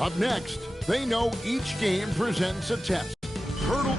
Up next, they know each game presents a test. Hurdle.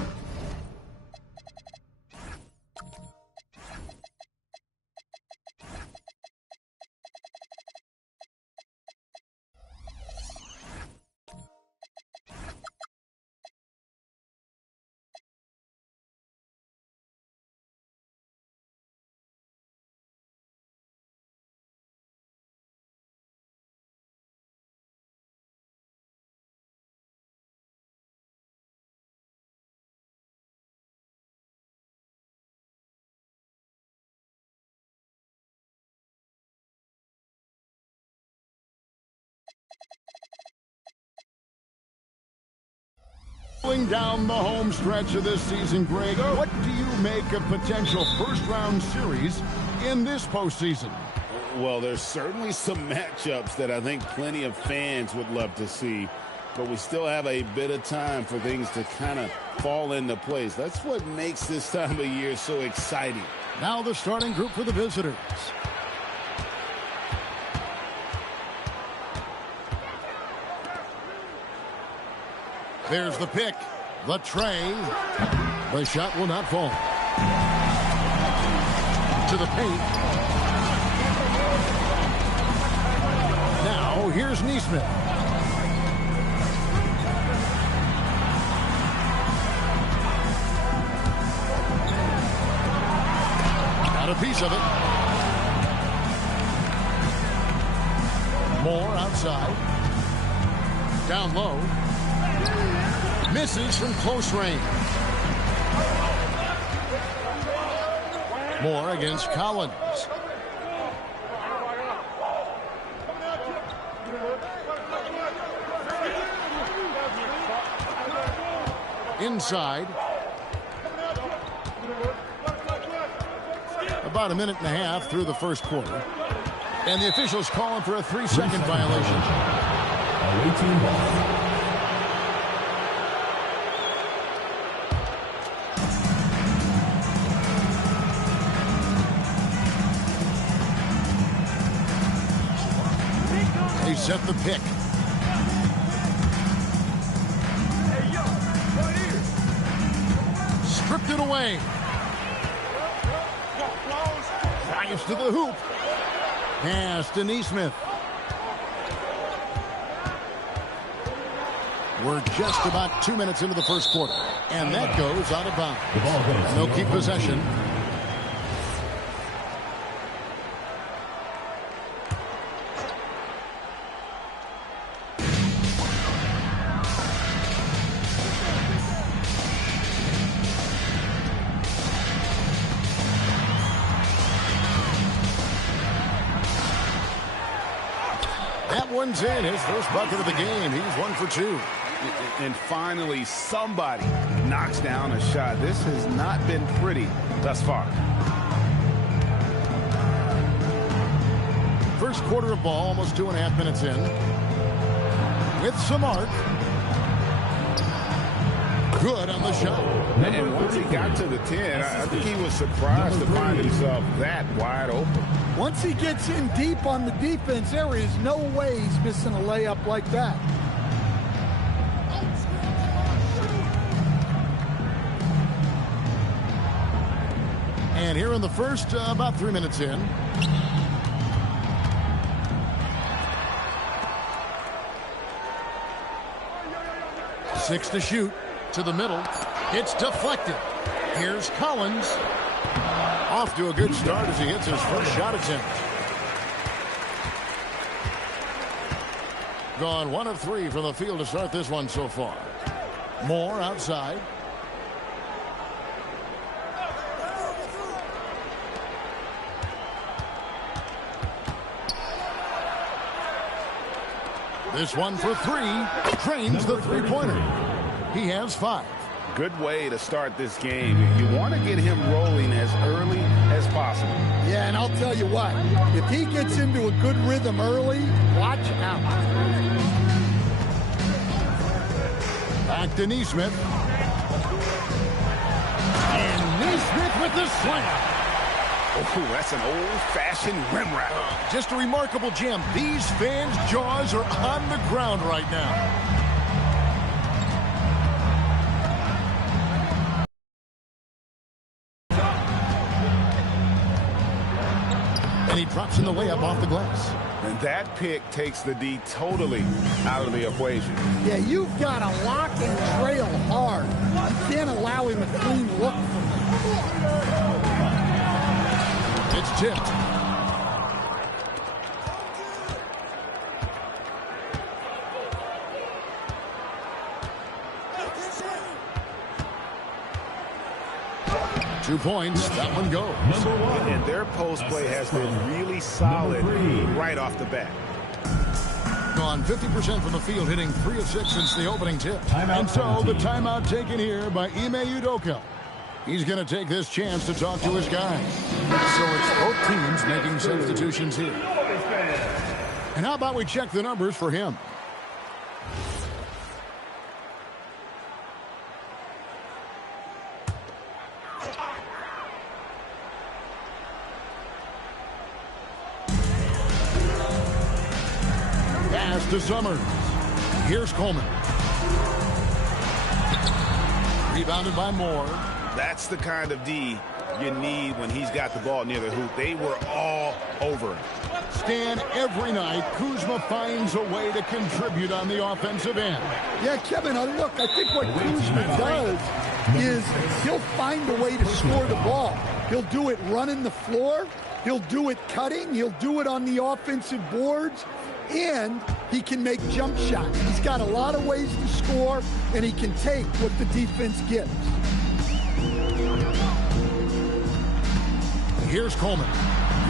Down the home stretch of this season, Greg, what do you make of potential first-round series in this postseason? Well, there's certainly some matchups that I think plenty of fans would love to see, but we still have a bit of time for things to kind of fall into place. That's what makes this time of year so exciting. Now the starting group for the visitors. There's the pick, the tray. The shot will not fall. To the paint. Now here's Neesmith. Got a piece of it. Moore outside. Down low. Misses from close range. Moore against Collins. Inside. About a minute and a half through the first quarter. And the officials calling for a 3-second violation. They set the pick. Stripped it away. Drives to the hoop. Pass to Neesmith. We're just about 2 minutes into the first quarter. And that goes out of bounds. And they'll keep possession. One's in, his first bucket of the game. He's 1 for 2. And finally, somebody knocks down a shot. This has not been pretty thus far. First quarter of ball, almost 2.5 minutes in. With some arc. Good on the shot. And once he got to the 10, I think he was surprised to find himself that wide open. Once he gets in deep on the defense, there is no way he's missing a layup like that. And here in the first, about 3 minutes in. Six to shoot. To the middle. It's deflected. Here's Collins. Off to a good start as he hits his first shot attempt. Gone 1 of 3 from the field to start this one so far. Moore outside. This one for 3. Drains the three-pointer. He has 5. Good way to start this game. You want to get him rolling as early as possible. Yeah, and I'll tell you what. If he gets into a good rhythm early, watch out. Back to Neesmith. And Neesmith with the slam. Oh, that's an old-fashioned rim wrap. Just a remarkable gem. These fans' jaws are on the ground right now. And he drops in the layup off the glass. And that pick takes the D totally out of the equation. Yeah, you've got to lock and trail hard. You can't allow him a clean look. It's tipped. Two points. That one goes. And their post play has been really solid right off the bat. Gone 50% from the field, hitting 3 of 6 since the opening tip. And so the timeout taken here by Ime Udoka. He's going to take this chance to talk to his guys. So it's both teams making substitutions here. And how about we check the numbers for him? Pass to Summers. Here's Coleman. Rebounded by Moore. That's the kind of D you need when he's got the ball near the hoop. They were all over him. Stan, every night, Kuzma finds a way to contribute on the offensive end. Yeah, Kevin, look, I think what Kuzma does is he'll find a way to score the ball. He'll do it running the floor. He'll do it cutting. He'll do it on the offensive boards. And he can make jump shots. He's got a lot of ways to score, and he can take what the defense gives. Here's Coleman.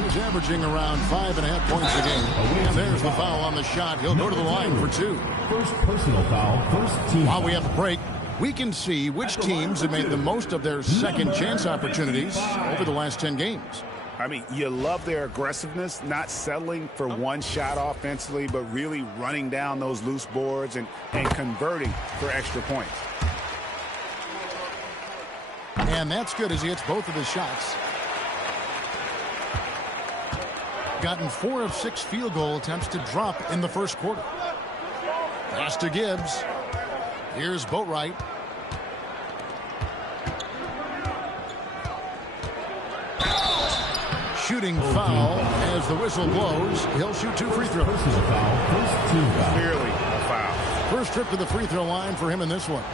He's averaging around 5.5 points a game. And there's the foul on the shot. He'll go to the line for 2. First personal foul, first team. While we have a break, we can see which teams have made the most of their second chance opportunities over the last 10 games. I mean, you love their aggressiveness, not settling for one shot offensively, but really running down those loose boards and converting for extra points. And that's good as he hits both of his shots. Gotten 4 of 6 field goal attempts to drop in the first quarter. Pass to Gibbs. Here's Boatwright. Shooting foul as the whistle blows. He'll shoot 2 free throws. Personal foul, first team foul. Clearly a foul. First trip to the free throw line for him in this one.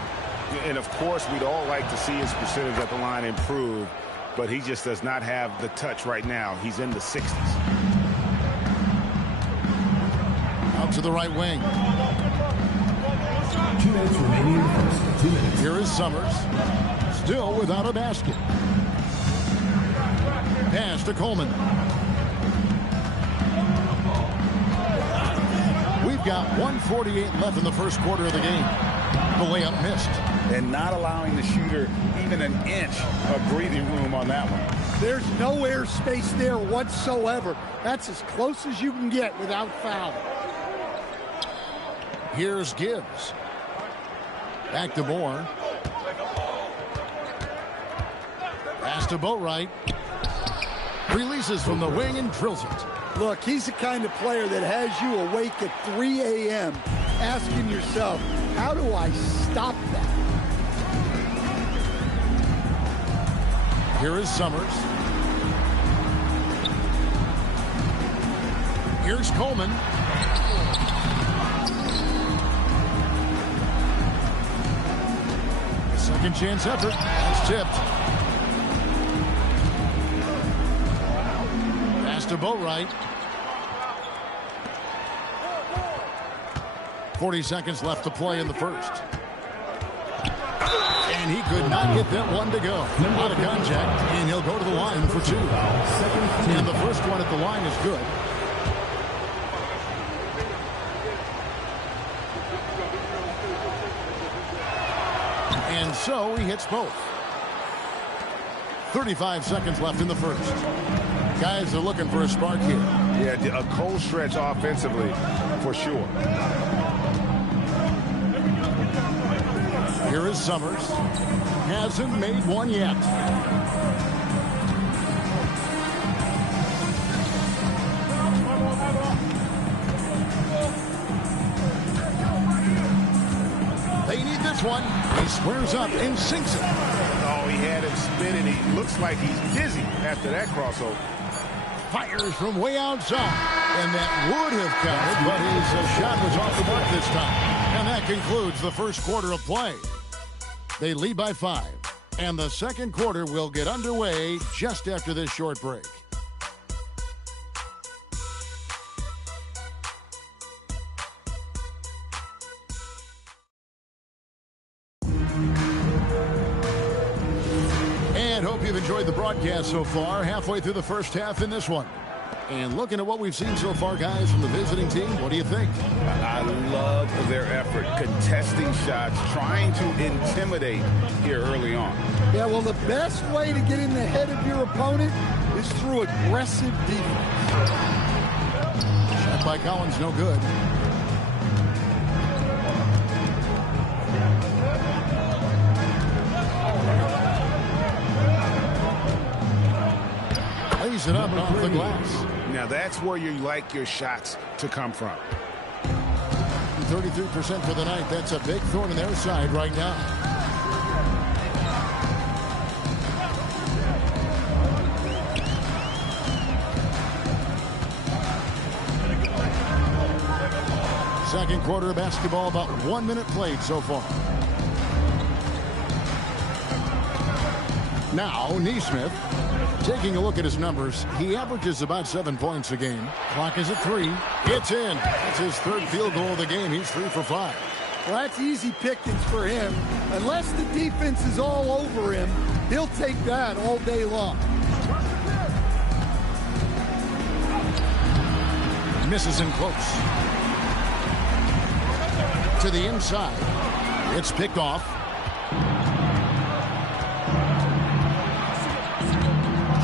And, of course, we'd all like to see his percentage at the line improve, but he just does not have the touch right now. He's in the 60s. Out to the right wing. 2 minutes remaining in the first. 2 minutes. Here is Summers. Still without a basket. Pass to Coleman. We've got 1:48 left in the first quarter of the game. The layup missed. And not allowing the shooter even an inch of breathing room on that one. There's no airspace there whatsoever. That's as close as you can get without foul. Here's Gibbs. Back to Moore. Pass to Boatwright. Releases from the wing and drills it. Look, he's the kind of player that has you awake at 3 a.m. asking yourself, how do I stop that? Here is Summers. Here's Coleman. Second chance effort. That's tipped. Pass to Boatwright. 40 seconds left to play in the first. And he could not get that one to go. Out of contact, and he'll go to the line for 2. And the first one at the line is good. And so he hits both. 35 seconds left in the first. Guys are looking for a spark here. Yeah, a cold stretch offensively for sure. Here is Summers. Hasn't made one yet. one. He squares up and sinks it. Oh, he had him spinning. He looks like he's dizzy after that crossover. Fires from way outside. And that would have counted, but his shot was off the mark this time. And that concludes the first quarter of play. They lead by 5. And the second quarter will get underway just after this short break. And hope you've enjoyed the broadcast so far. Halfway through the first half in this one. And looking at what we've seen so far, guys, from the visiting team, what do you think? I love their effort, contesting shots, trying to intimidate here early on. Yeah, well, the best way to get in the head of your opponent is through aggressive defense. Shot by Collins, no good. Lays it up off the glass. Now that's where you like your shots to come from. 33% for the night. That's a big thorn in their side right now. Second quarter of basketball, about 1 minute played so far. Now, Neesmith, taking a look at his numbers, he averages about 7 points a game. Clock is at 3. It's in. That's his third field goal of the game. He's 3 for 5. Well, that's easy pickings for him. Unless the defense is all over him, he'll take that all day long. Misses him close. To the inside. It's picked off.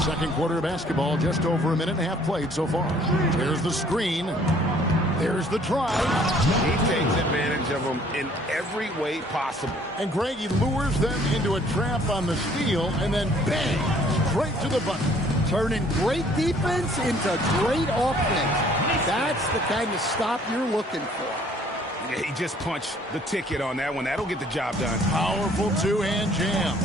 Second quarter of basketball, just over a minute and a half played so far. There's the screen. There's the drive. He takes advantage of them in every way possible. And Greg, he lures them into a trap on the steal, and then bang, straight to the button. Turning great defense into great offense. That's the kind of stop you're looking for. Yeah, he just punched the ticket on that one. That'll get the job done. Powerful two-hand jam.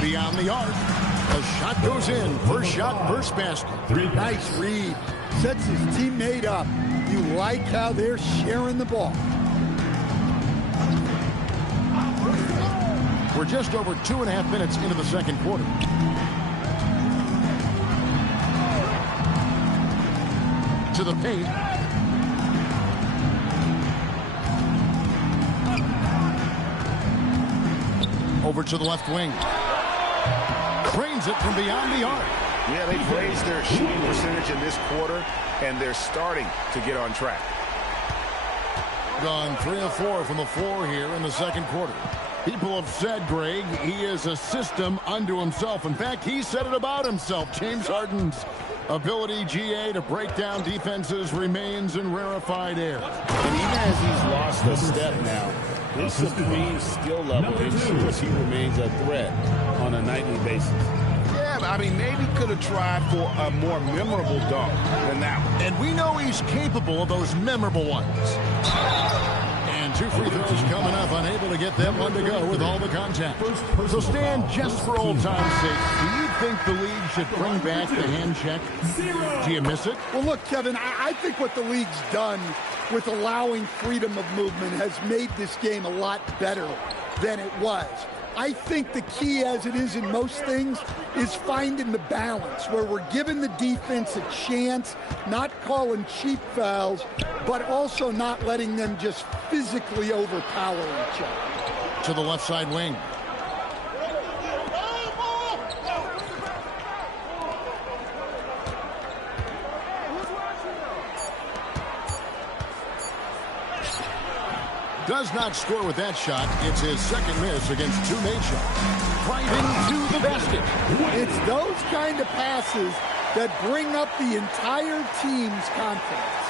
Beyond the arc. The shot goes in. First shot, first basket. Nice read. Sets his teammate up. You like how they're sharing the ball. We're just over 2.5 minutes into the second quarter. To the paint. Over to the left wing. Cranes it from beyond the arc. Yeah, they've raised their shooting percentage in this quarter, and they're starting to get on track. Gone 3 of 4 from the floor here in the second quarter. People have said, Greg, he is a system unto himself. In fact, he said it about himself. James Harden's ability, GA, to break down defenses remains in rarefied air. And even as he's lost a step now, his supreme skill level ensures he remains a threat on a nightly basis. Yeah, I mean, maybe could have tried for a more memorable dunk than that one. And we know he's capable of those memorable ones. And 2 free throws coming up, unable to get that one to go with all the contact. So, Stan, just for old time's sake, do you think the league should bring back the hand check? Do you miss it? Well, look, Kevin, I think what the league's done with allowing freedom of movement has made this game a lot better than it was. I think the key, as it is in most things, is finding the balance where we're giving the defense a chance, not calling cheap fouls, but also not letting them just physically overpower each other. To the left side wing. Does not score with that shot. It's his second miss against 2 made shots. Driving to the basket. It's those kind of passes that bring up the entire team's confidence.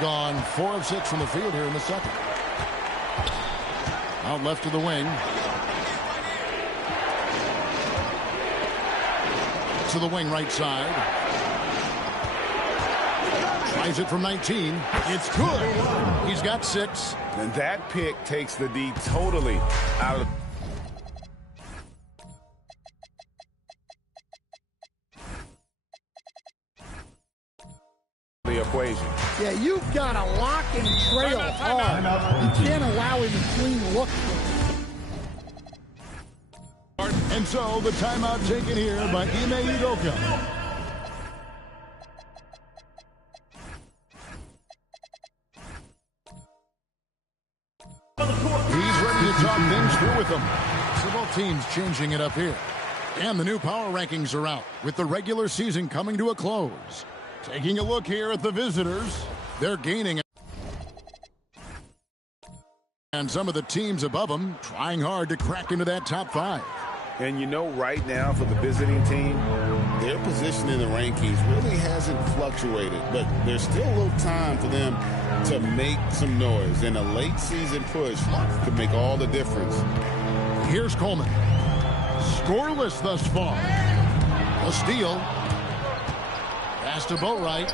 Gone 4 of 6 from the field here in the second. Out left to the wing. To to the wing right side. Tries it from 19. It's good. He's got 6. And that pick takes the D totally out of the equation. Yeah, you've got to lock and trail hard. You can't allow him a clean look. And so the timeout taken here by Ime Udoka. He's ready to talk things through with them. So both teams changing it up here. And the new power rankings are out with the regular season coming to a close. Taking a look here at the visitors, they're gaining. And some of the teams above them trying hard to crack into that top 5. And you know, right now for the visiting team, Their position in the rankings really hasn't fluctuated, but there's still a little time for them to make some noise. And a late season push could make all the difference. Here's Coleman. Scoreless thus far. A steal. Pass to Boatwright.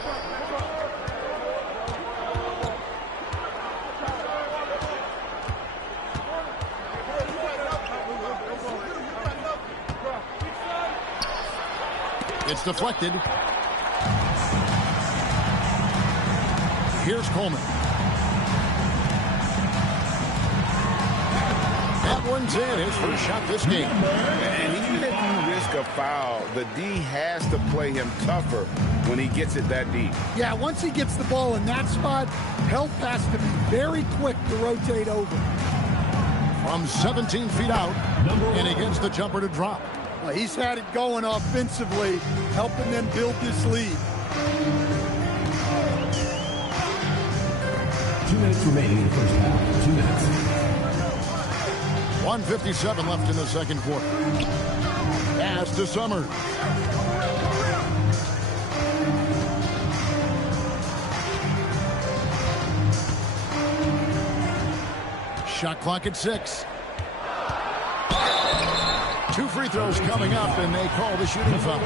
It's deflected. Here's Coleman. That one's in. His first shot this game. and even if you risk a foul, the D has to play him tougher when he gets it that deep. Yeah, once he gets the ball in that spot, help has to be very quick to rotate over. From 17 feet out, and he gets the jumper to drop. Well, he's had it going offensively, helping them build this lead. 2 minutes remaining in the first half. 2 minutes. 1:57 left in the second quarter. Pass to Summers. Shot clock at 6. 2 free throws coming up, and they call the shooting foul.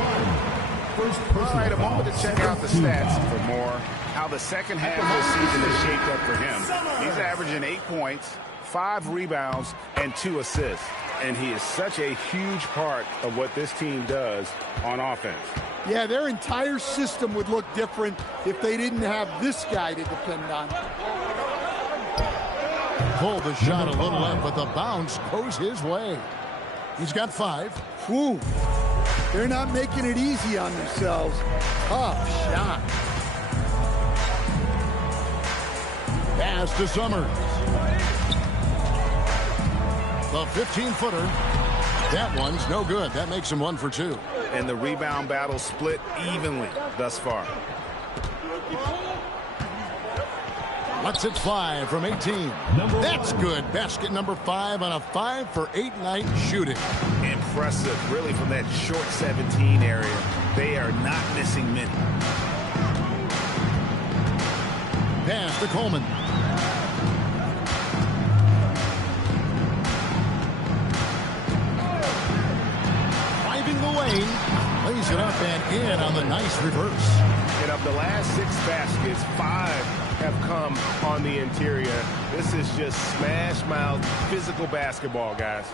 All right, a moment to check out the stats for more. How the second half of the season has shaped up for him. He's averaging 8 points, 5 rebounds, and 2 assists. And he is such a huge part of what this team does on offense. Yeah, their entire system would look different if they didn't have this guy to depend on. Pulled the shot a little up, but the bounce goes his way. He's got 5. Whew. They're not making it easy on themselves. Tough shot. Pass to Summers. The 15-footer. That one's no good. That makes him 1 for 2. And the rebound battle split evenly thus far. Lets it fly from 18. That's good. Basket number 5 on a 5 for 8 night shooting. Impressive, really, from that short 17 area. They are not missing many. Pass to Coleman. Driving the lane. Lays it up and in on the nice reverse. And of the last 6 baskets, 5 have come on the interior. This is just smash mouth physical basketball, guys.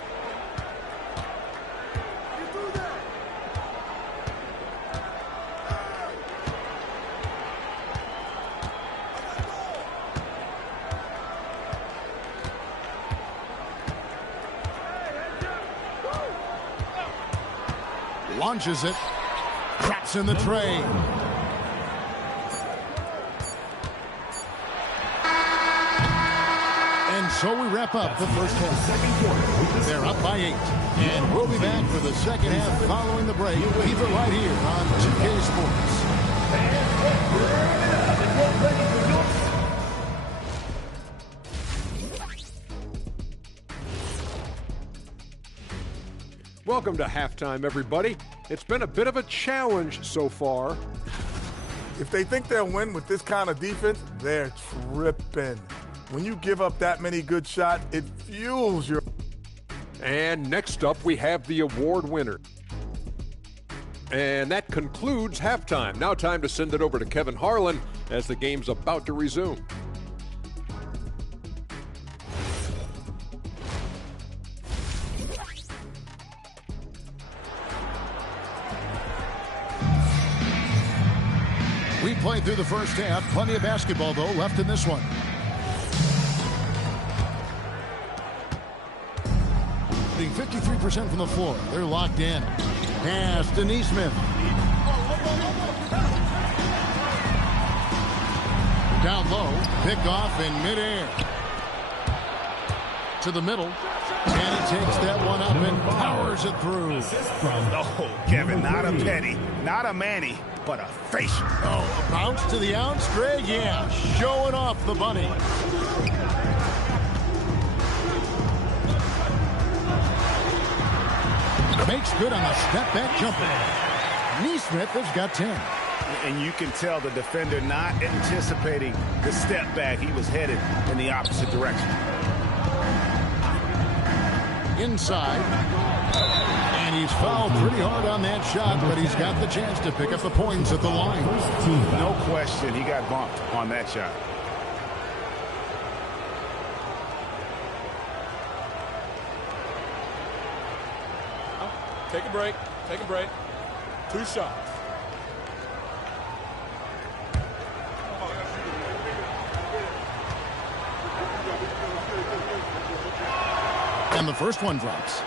Launches it. Traps in the tray. And so we wrap up the first half. They're up by 8. And we'll be back for the second half following the break. Keep it right here on 2K Sports. Welcome to halftime, everybody. It's been a bit of a challenge so far. If they think they'll win with this kind of defense, they're tripping. When you give up that many good shots, it fuels your... And next up, we have the award winner. And that concludes halftime. Now time to send it over to Kevin Harlan as the game's about to resume. We played through the first half. Plenty of basketball, though, left in this one. Being 53% from the floor. They're locked in. Pass to Neesmith. Down low. Picked off in midair. To the middle. And he takes that one up and powers it through. Oh, Kevin, not a petty, not a Manny, but a facial. Oh, a bounce to the ounce, Greg? Yeah, showing off the bunny. Makes good on a step-back jumper. Neesmith has got 10. And you can tell the defender not anticipating the step back. He was headed in the opposite direction. Inside. And he's fouled pretty hard on that shot, but he's got the chance to pick up the points at the line. No question, he got bumped on that shot. Take a break. Take a break. 2 shots. And the first one drops.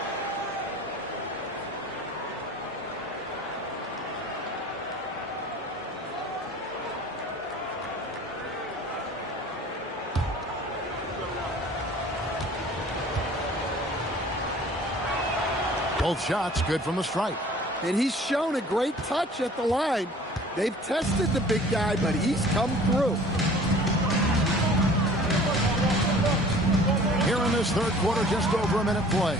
Both shots good from the stripe. And he's shown a great touch at the line. They've tested the big guy, but he's come through. Here in this third quarter, just over a minute play.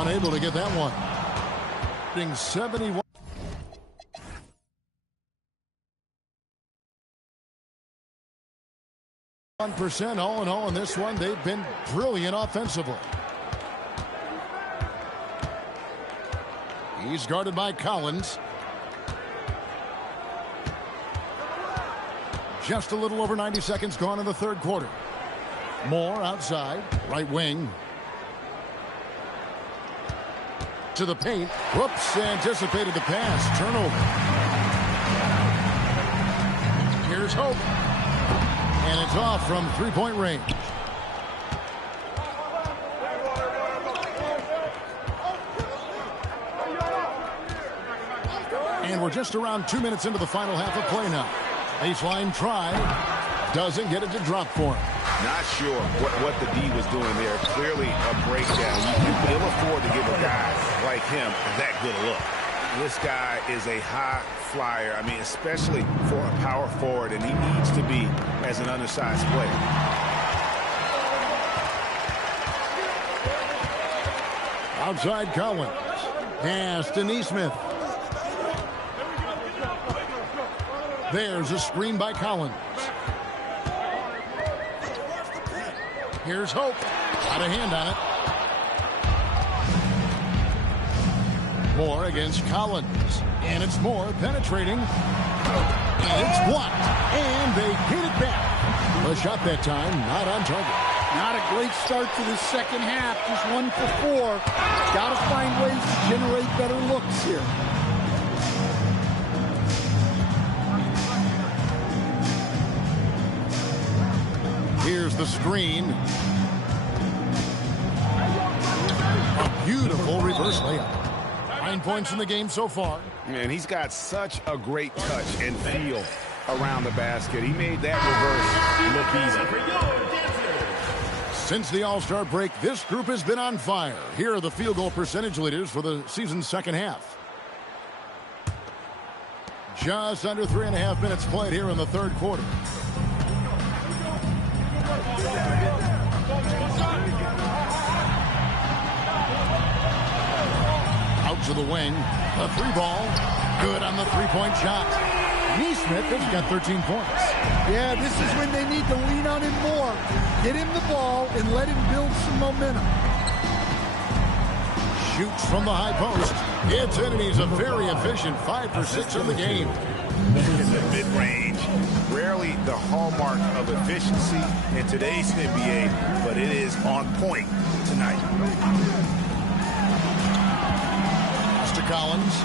Unable to get that one. Being 71. % all in all in this one. They've been brilliant offensively. He's guarded by Collins. Just a little over 90 seconds gone in the third quarter. Moore outside, right wing. To the paint. Whoops, anticipated the pass. Turnover. Here's Hope. And it's off from three-point range. And we're just around 2 minutes into the final half of play now. Baseline try. Doesn't get it to drop for him. Not sure what the D was doing there. Clearly a breakdown. You can ill afford to give a guy like him that good a look. This guy is a high flyer. I mean, especially for a power forward, and he needs to be as an undersized player. Outside Collins. Pass to Neesmith. There's a screen by Collins. Here's Hope. Got a hand on it. Moore against Collins. And it's Moore penetrating. And it's blocked. And they get it back. The shot that time not on target. Not a great start to the second half. Just 1 for 4. Got to find ways to generate better looks here. Here's the screen. A beautiful reverse layup. 9 points in the game so far. And he's got such a great touch and feel around the basket. He made that reverse look easy. Since the All-Star break, this group has been on fire. Here are the field goal percentage leaders for the season's second half. Just under 3.5 minutes played here in the third quarter. Out to the wing. The three ball. Good on the three-point shot. Neesmith Neesmith has got 13 points. Yeah, this is when they need to lean on him more. Get him the ball and let him build some momentum. Shoots from the high post. It's in, and he's a very efficient 5 for 6 in the game. In the mid-range, rarely the hallmark of efficiency in today's NBA, but it is on point tonight. Pass to Collins.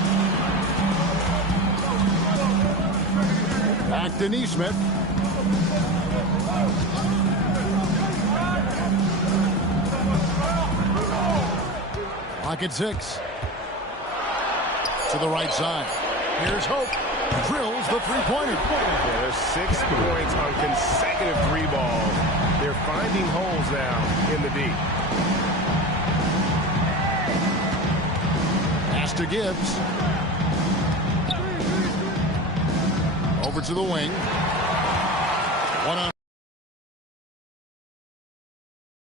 Back to Neesmith. Pocket 6. To the right side. Here's Hope. Drills the three-pointer. Yeah, there's 6 points on consecutive 3 balls. They're finding holes now in the D. Pass to Gibbs. Over to the wing. One on.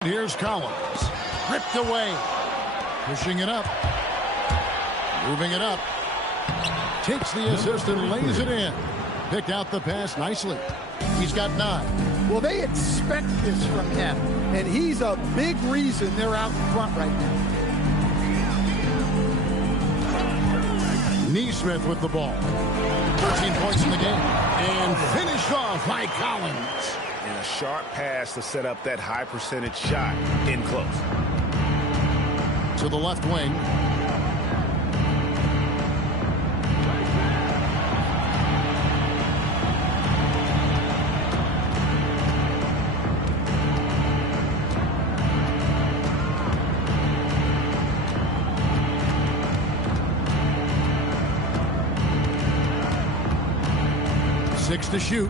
Here's Collins. Ripped away. Pushing it up. Moving it up. Takes the assist and lays it in. Picked out the pass nicely. He's got 9. Well, they expect this from him, and he's a big reason they're out in front right now. Neesmith with the ball. 13 points in the game. And finished off by Collins. And a sharp pass to set up that high percentage shot in close. To the left wing. Six to shoot.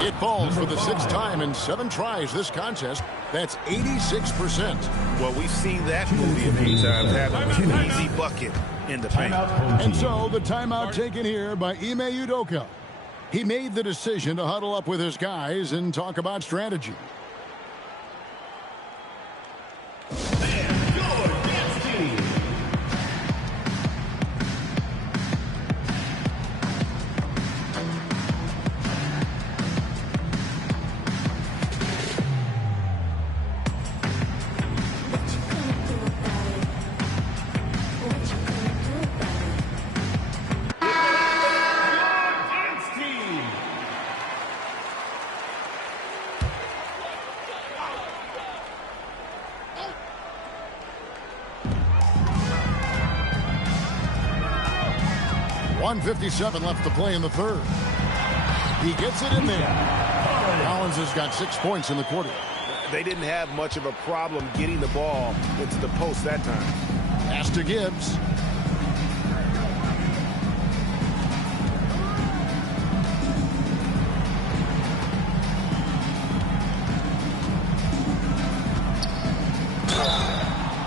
It falls for the 6th time in 7 tries this contest. That's 86%. Well, we've seen that movie a few times, having an easy bucket in the paint. And so the timeout taken here by Ime Udoka. He made the decision to huddle up with his guys and talk about strategy. .157 left to play in the 3rd. He gets it in there. Collins has got 6 points in the quarter. They didn't have much of a problem getting the ball into the post that time. Pass to Gibbs.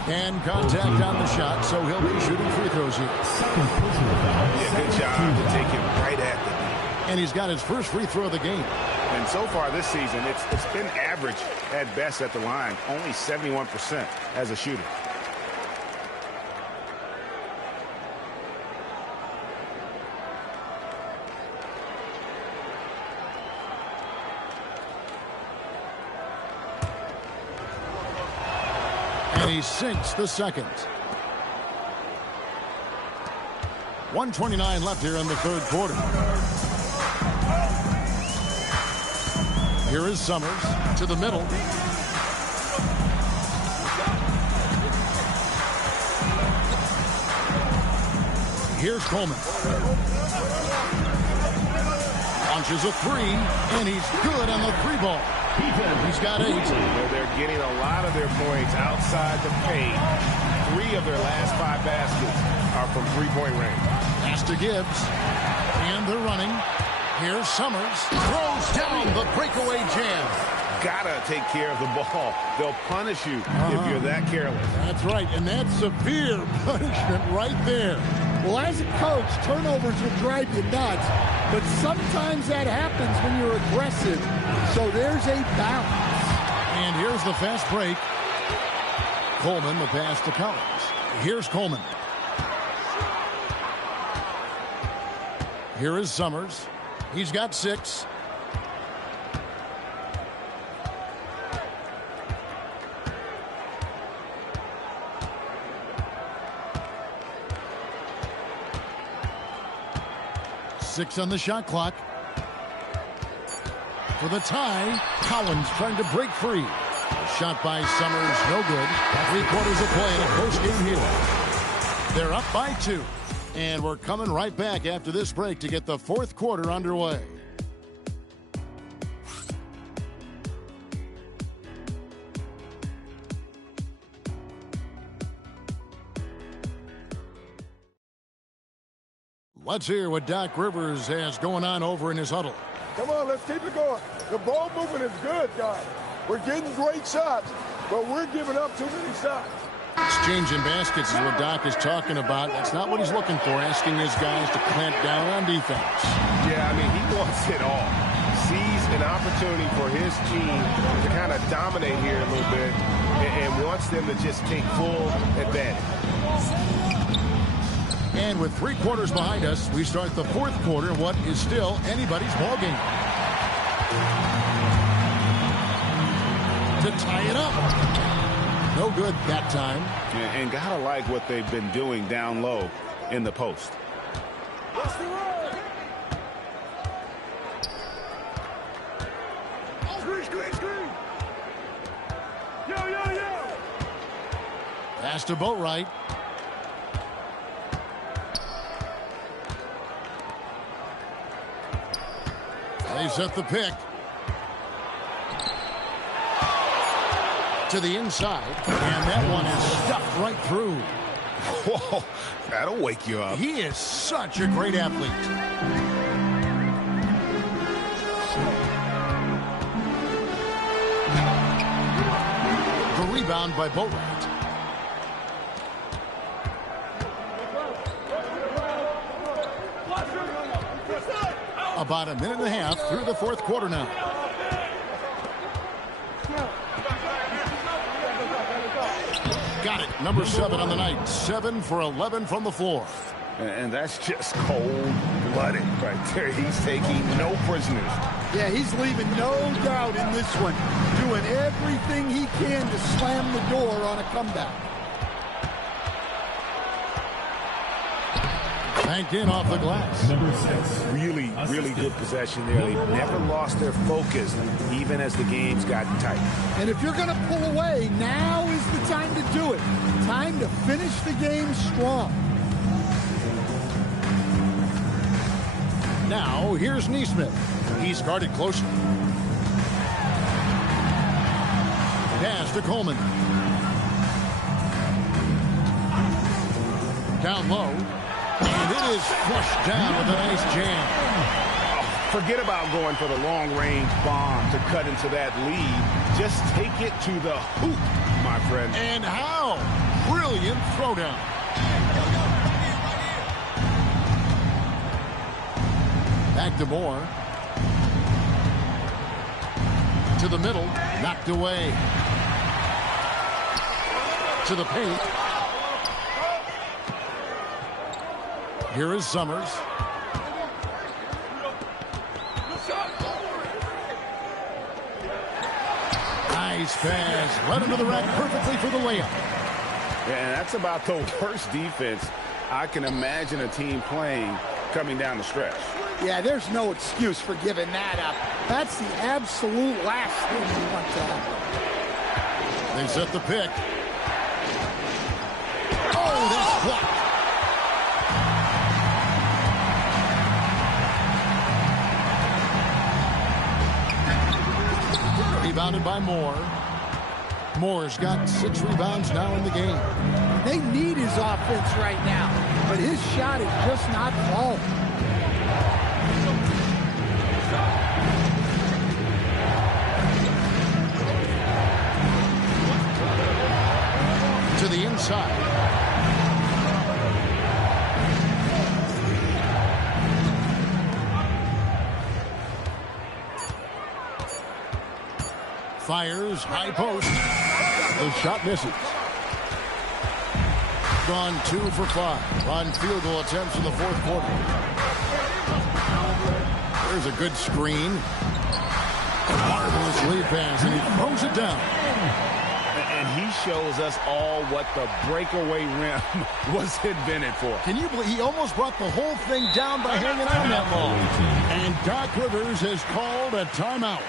And contact on the shot, so he'll be shooting free throws here. Yeah, good job to take him right at the knee. And he's got his first free throw of the game. And so far this season, it's been average at best at the line, only 71% as a shooter. And he sinks the second. 1:29 left here in the 3rd quarter. Here is Summers to the middle. Here's Coleman. Launches a 3, and he's good on the 3 ball. He's got 8. They're getting a lot of their points outside the paint. 3 of their last 5 baskets are from 3-point range. Pass to Gibbs. And they're running. Here's Summers. Throws down the breakaway jam. Gotta take care of the ball. They'll punish you if you're that careless. That's right, and that's severe punishment right there. Well, as a coach, turnovers will drive you nuts, but sometimes that happens when you're aggressive. So there's a balance. And here's the fast break. Coleman, the pass to Collins. Here's Coleman. Here is Summers. He's got 6. Six on the shot clock. For the tie, Collins trying to break free. Shot by Summers, no good. 3/4 of play in a post-game here. They're up by 2. And we're coming right back after this break to get the 4th quarter underway. Let's hear what Doc Rivers has going on over in his huddle. Come on, let's keep it going. The ball movement is good, guys. We're getting great shots, but we're giving up too many shots. Exchanging baskets is what Doc is talking about. That's not what he's looking for, asking his guys to clamp down on defense. Yeah, I mean, he wants it all. Sees an opportunity for his team to kind of dominate here a little bit and wants them to just take full advantage. And with 3 quarters behind us, we start the 4th quarter, what is still anybody's ballgame. To tie it up. No good that time. And gotta like what they've been doing down low in the post. Pass to Boatwright. They set the pick. To the inside. And that one is stuffed right through. Whoa, that'll wake you up. He is such a great athlete. The rebound by Boatwright. About a minute and a half through the 4th quarter now. Got it. Number 7 on the night. 7 for 11 from the floor. And that's just cold-blooded right there. He's taking no prisoners. Yeah, he's leaving no doubt in this one. Doing everything he can to slam the door on a comeback. Banked in off the glass. Number 6. Really good possession there. They've never lost their focus, even as the game's gotten tight. And if you're going to pull away, now is the time to do it. Time to finish the game strong. Now, here's Neesmith. He's guarded closely. Pass to Coleman. Down low. And it is flushed down with a nice jam. Forget about going for the long-range bomb to cut into that lead. Just take it to the hoop, my friend. And how? Brilliant throwdown. Back to Moore. To the middle. Knocked away. To the paint. Here is Summers. Nice pass. Led into the rack perfectly for the layup. Yeah, and that's about the worst defense I can imagine a team playing coming down the stretch. Yeah, there's no excuse for giving that up. That's the absolute last thing you want to happen. They set the pick. Oh, that's blocked. Rebounded by Moore. Moore's got 6 rebounds now in the game. They need his offense right now, but his shot is just not falling. To the inside. Fires, high post. The shot misses. Gone 2 for 5 on field goal attempts in the 4th quarter. There's a good screen. Marvelous lead pass, and he throws it down. And he shows us all what the breakaway rim was invented for. Can you believe he almost brought the whole thing down by hanging on that long? And Doc Rivers has called a timeout.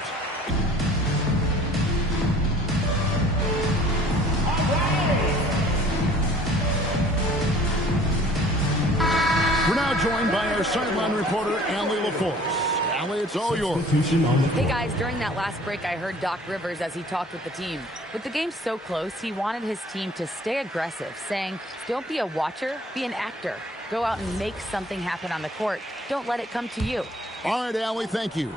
We're now joined by our sideline reporter, Allie LaForce. Allie, it's all yours. Hey, guys, during that last break, I heard Doc Rivers as he talked with the team. With the game so close, he wanted his team to stay aggressive, saying, don't be a watcher, be an actor. Go out and make something happen on the court. Don't let it come to you. All right, Allie, thank you.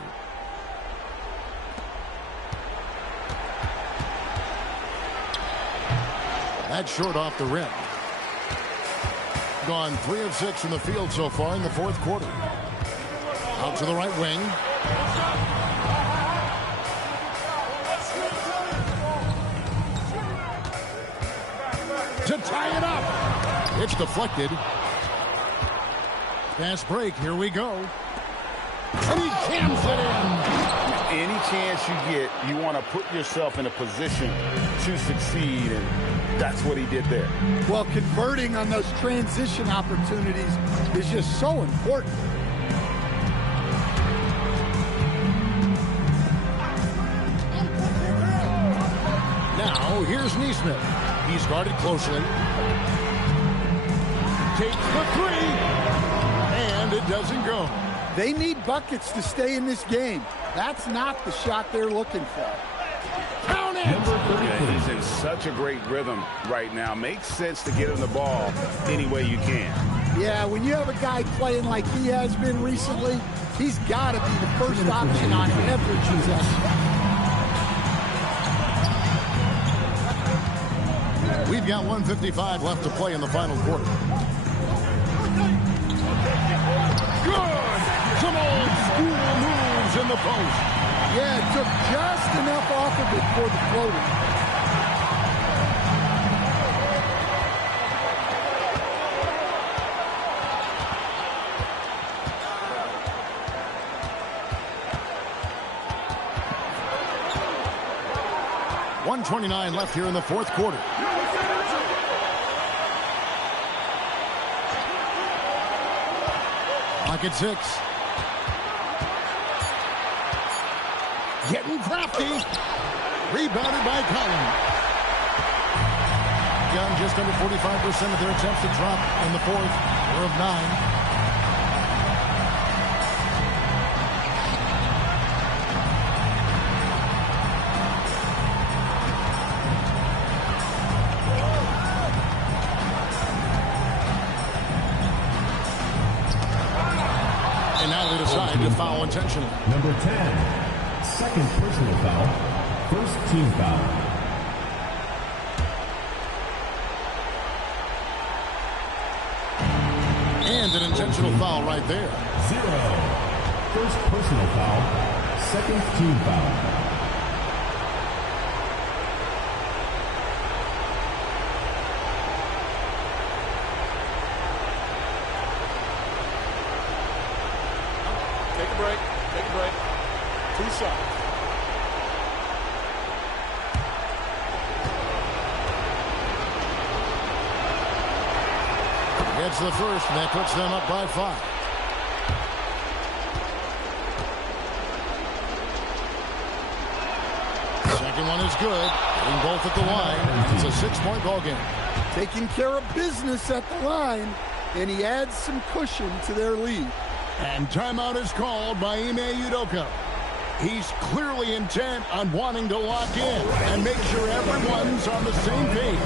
That's short off the rim. Gone 3 of 6 from the field so far in the fourth quarter. Out to the right wing. To tie it up. It's deflected. Fast break. Here we go. And he jams it in. Any chance you get, you want to put yourself in a position to succeed, and that's what he did there. Well, converting on those transition opportunities is just so important. Now, here's Neesmith. He's guarded closely. Takes the three. And it doesn't go. They need buckets to stay in this game. That's not the shot they're looking for. Count it! Yeah, he's in such a great rhythm right now. Makes sense to get him the ball any way you can. Yeah, when you have a guy playing like he has been recently, he's got to be the first option on every possession. We've got 1:55 left to play in the final quarter. Good! Some old school moves in the post. Yeah, it took just enough off of it for the floater. .29 left here in the fourth quarter. Clock at 6. Getting crafty. Rebounded by Collins. Gun just under 45% of their attempts to drop in the fourth. 4 of 9. To foul intentionally. Number 10, second personal foul, first team foul. And an intentional foul right there. 0, first personal foul, second team foul. Take a break. 2 shots. Gets the first, and that puts them up by 5. Second one is good. Getting both at the line. It's a 6-point ball game. Taking care of business at the line, and he adds some cushion to their lead. And timeout is called by Ime Udoka. He's clearly intent on wanting to lock in and make sure everyone's on the same page.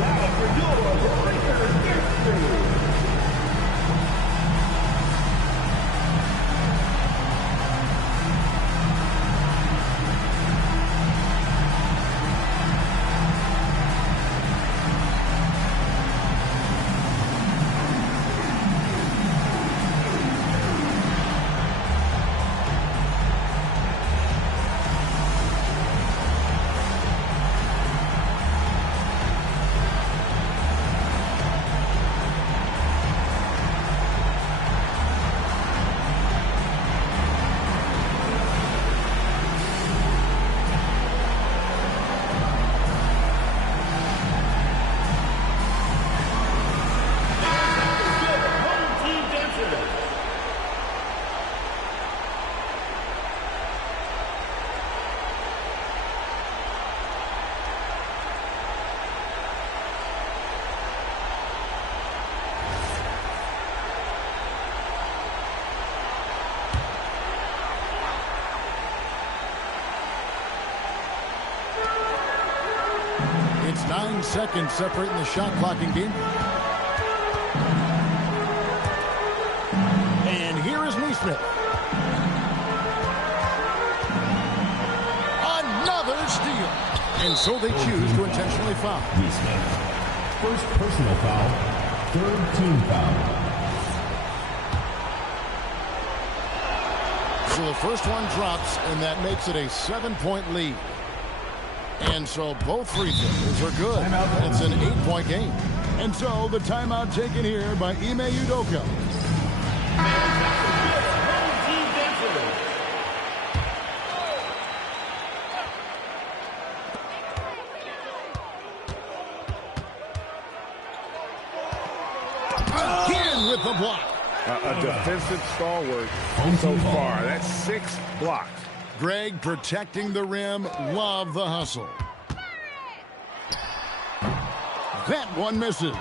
seconds separating the shot clock in game. And here is Neesmith. Another steal. And so they choose to intentionally foul. Neesmith. First personal foul. Third team foul. So the first one drops, and that makes it a 7-point lead. And so both free throws are good. It's an 8-point game. And so the timeout taken here by Ime Udoka. Again with the block. A defensive stalwart so far. That's 6 blocks. Greg protecting the rim. Love the hustle. That one misses.